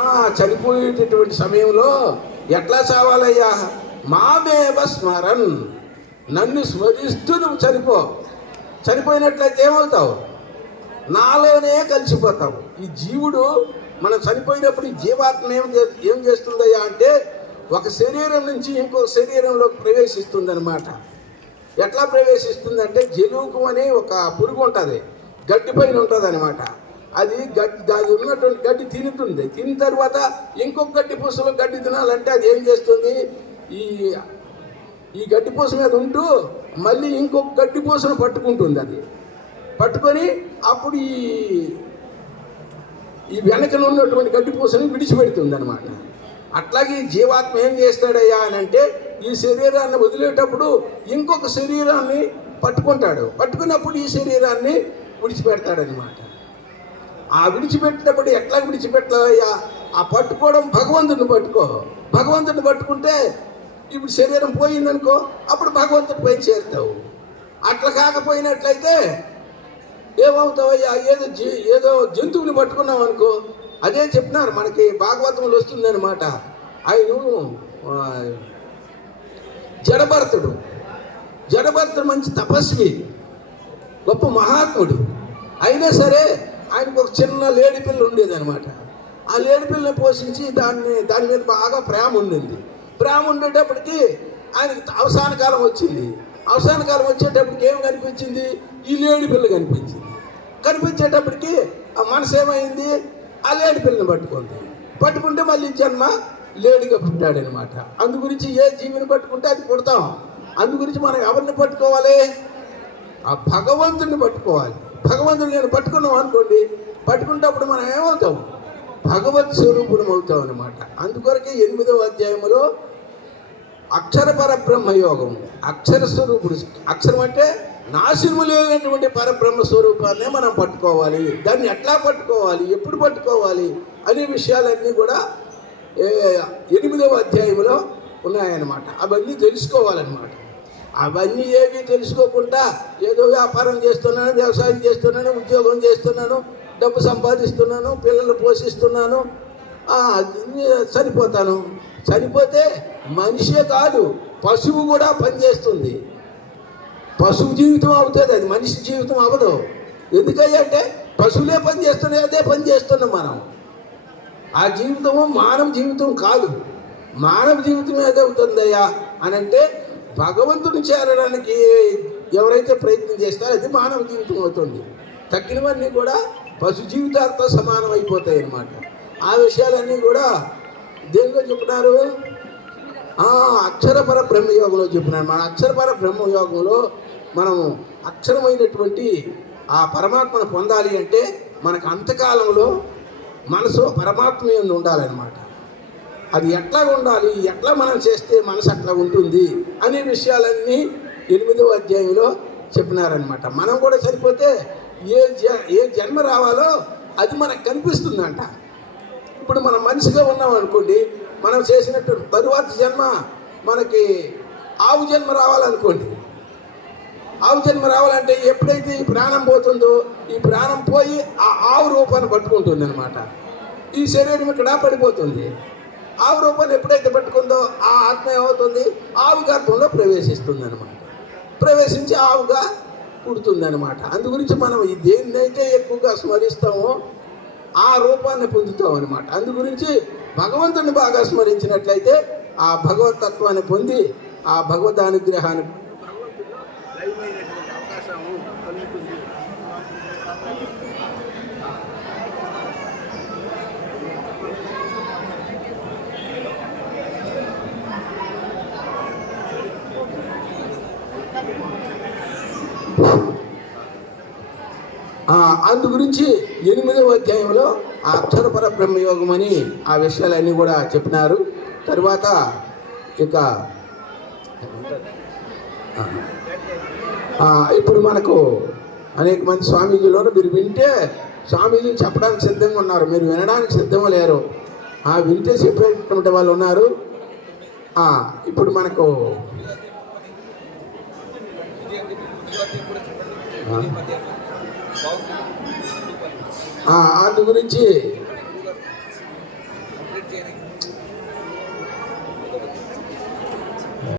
చనిపోయేటటువంటి సమయంలో ఎట్లా చావాలయ్యా? మామేవ స్మరన్. నన్ను స్మరిస్తూ నువ్వు చనిపో. చనిపోయినట్లయితే ఏమవుతావు? నాలోనే కలిసిపోతావు. ఈ జీవుడు మనం చనిపోయినప్పుడు ఈ జీవాత్మ ఏం ఏం చేస్తుందయ్యా అంటే ఒక శరీరం నుంచి ఇంకొక శరీరంలోకి ప్రవేశిస్తుందన్నమాట. ఎట్లా ప్రవేశిస్తుందంటే జలుకు అనే ఒక పురుగు ఉంటుంది. గడ్డి పైన ఉంటుంది అనమాట అది గడ్డి దాని ఉన్నటువంటి గడ్డి తినుతుంది. తిన్న తర్వాత ఇంకొక గడ్డి పూసలో గడ్డి తినాలంటే అది ఏం చేస్తుంది? ఈ ఈ గడ్డి పూస మీద ఉంటూ మళ్ళీ ఇంకొక గడ్డి పూసను పట్టుకుంటుంది అది. పట్టుకొని అప్పుడు ఈ ఈ వెనకన ఉన్నటువంటి గడ్డి పూసని విడిచిపెడుతుంది అనమాట అట్లాగే ఈ జీవాత్మ ఏం చేస్తాడయ్యా అని అంటే ఈ శరీరాన్ని వదిలేటప్పుడు ఇంకొక శరీరాన్ని పట్టుకుంటాడు. పట్టుకున్నప్పుడు ఈ శరీరాన్ని విడిచిపెడతాడనమాట ఆ విడిచిపెట్టినప్పుడు ఎట్లా విడిచిపెట్టలేవయ్యా ఆ పట్టుకోవడం భగవంతుని పట్టుకో. భగవంతుని పట్టుకుంటే ఇప్పుడు శరీరం పోయిందనుకో అప్పుడు భగవంతుడి పైన చేరుతావు. అట్లా కాకపోయినట్లయితే ఏమవుతావయ్యా? ఏదో జీ ఏదో జంతువుని పట్టుకున్నావు అనుకో. అదే చెప్తున్నారు మనకి భాగవతంలో వస్తుందన్నమాట. ఆయన జడభరతుడు. జడభరతుడు మంచి తపస్వి. గొప్ప మహాత్ముడు. అయినా సరే ఆయనకు ఒక చిన్న లేడి పిల్ల ఉండేది అనమాట ఆ లేడి పిల్లని పోషించి దాన్ని దాని మీద బాగా ప్రేమ ఉండింది. ప్రేమ ఉండేటప్పటికి ఆయనకి అవసాన కాలం వచ్చింది. అవసాన కాలం వచ్చేటప్పటికి ఏం కనిపించింది? ఈ లేడి పిల్ల కనిపించింది. కనిపించేటప్పటికి ఆ మనసు ఏమైంది? ఆ లేడి పిల్లని పట్టుకుంది. పట్టుకుంటే మళ్ళీ జన్మ లేడిగా పుట్టాడనమాట అందు గురించి ఏ జీవిని పట్టుకుంటే అది పుడతాం. అందు గురించి మనం ఎవరిని పట్టుకోవాలి? ఆ భగవంతుడిని పట్టుకోవాలి. భగవంతుడు నేను పట్టుకున్నాం అనుకోండి పట్టుకున్నప్పుడు మనం ఏమవుతాం? భగవత్ స్వరూపుణం అవుతాం అనమాట అందుకొరకే ఎనిమిదవ అధ్యాయంలో అక్షర పరబ్రహ్మ యోగం అక్షర స్వరూపుడు అక్షరం అంటే నాశనము లేనటువంటి పరబ్రహ్మ స్వరూపాన్నే మనం పట్టుకోవాలి. దాన్ని ఎట్లా పట్టుకోవాలి? ఎప్పుడు పట్టుకోవాలి? అనే విషయాలన్నీ కూడా ఏ, ఎనిమిదవ అధ్యాయంలో ఉన్నాయన్నమాట. అవన్నీ తెలుసుకోవాలన్నమాట. అవన్నీ ఏవి తెలుసుకోకుండా ఏదో వ్యాపారం చేస్తున్నాను వ్యవసాయం చేస్తున్నాను ఉద్యోగం చేస్తున్నాను డబ్బు సంపాదిస్తున్నాను పిల్లలు పోషిస్తున్నాను చనిపోతాను చనిపోతే మనిషే కాదు పశువు కూడా పనిచేస్తుంది. పశువు జీవితం అవుతుంది అది మనిషి జీవితం అవ్వదు. ఎందుకంటే పశువులే పని చేస్తున్నాయి అదే పని చేస్తున్నాం మనం. ఆ జీవితము మానవ జీవితం కాదు. మానవ జీవితం ఏదవుతుందయ్యా అని అంటే భగవంతుని చేరడానికి ఎవరైతే ప్రయత్నం చేస్తారో అది మానవ జీవితం అవుతుంది. తగ్గినవన్నీ కూడా పశు జీవితాలతో సమానం అయిపోతాయి అన్నమాట. ఆ విషయాలన్నీ కూడా దేనిలో చెప్తున్నారు అక్షరపర బ్రహ్మయోగంలో చెప్పినారు. మన అక్షరపర బ్రహ్మయోగంలో మనం అక్షరమైనటువంటి ఆ పరమాత్మను పొందాలి అంటే మనకు అంతకాలంలో మనసు పరమాత్మ ఉండాలన్నమాట. అది ఎట్లా ఉండాలి? ఎట్లా మనం చేస్తే మనసు అట్లా ఉంటుంది? అనే విషయాలన్నీ ఎనిమిదవ అధ్యాయంలో చెప్పినారనమాట మనం కూడా సరిపోతే ఏ జ ఏ జన్మ రావాలో అది మనకు కనిపిస్తుందంట. ఇప్పుడు మనం మనిషిగా ఉన్నాం అనుకోండి మనం చేసినట్టు తరువాత జన్మ మనకి ఆవు జన్మ రావాలనుకోండి. ఆవు జన్మ రావాలంటే ఎప్పుడైతే ఈ ప్రాణం పోతుందో ఈ ప్రాణం పోయి ఆ ఆవు రూపాన్ని పట్టుకుంటుంది అనమాట ఈ శరీరం ఇక్కడ పడిపోతుంది. ఆవు రూపాన్ని ఎప్పుడైతే పట్టుకుందో ఆ ఆత్మ ఏమవుతుంది? ఆవు గర్భంలో ప్రవేశిస్తుంది అనమాట ప్రవేశించి ఆవుగా పుడుతుంది అనమాట అందు గురించి మనం దేన్నైతే ఎక్కువగా స్మరిస్తామో ఆ రూపాన్ని పొందుతాం అనమాట అందు గురించి భగవంతుని బాగా స్మరించినట్లయితే ఆ భగవత్ తత్వాన్ని పొంది ఆ భగవద్ అనుగ్రహాన్ని అందు గురించి ఎనిమిదవ అధ్యాయంలో ఆ అక్షరపర బ్రహ్మయోగం అని ఆ విషయాలన్నీ కూడా చెప్పినారు. తర్వాత ఇక ఇప్పుడు మనకు అనేక మంది స్వామీజీలో మీరు వింటే స్వామీజీని చెప్పడానికి సిద్ధంగా ఉన్నారు. మీరు వినడానికి సిద్ధంగా లేరు. ఆ వింటే చెప్పేటువంటి వాళ్ళు ఉన్నారు. ఇప్పుడు మనకు ఆ, అందు గురించి